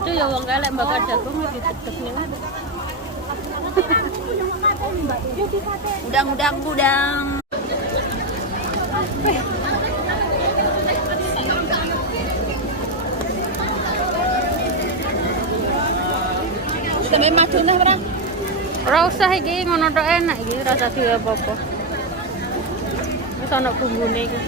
Itu ya wong elek bakal jagung ditutup ning. Udang. Sampai madu nah, Bang. Ora usah iki ngono tok enak iki, rasa duwe apa-apa. Wis ana bumbune iki.